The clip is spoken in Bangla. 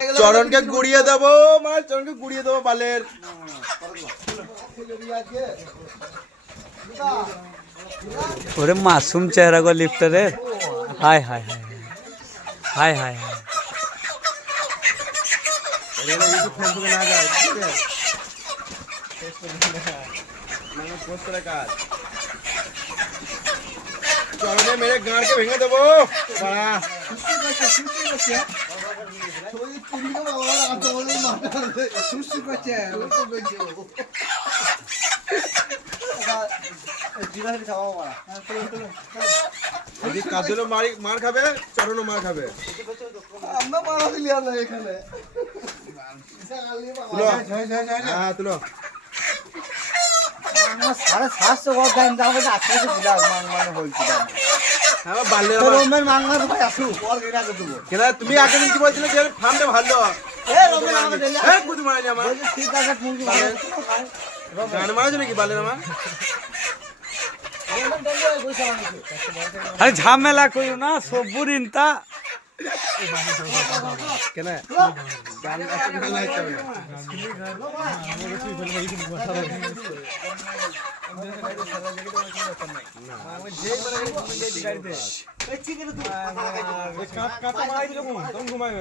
চরণকে গুড়িয়ে দেবো মার, চরণকে গুড়িয়ে দেবো বালের। ওরে মাসুম চেহারা গো লিফটারের। হায় হায় হায় হায় হায় হায়। চরণে মেরে গাঁড়কে ভেঙে দেবো। কাজলও মার খাবে, চরণও মার খাবে। তুলো তুমি আগে কি বলছিলে যে ফার্মে ভালো গান মারা যাবে কি বালের আমার। আরে ঝামেলা করো না সবুর ইনতা কেন ঘুমাই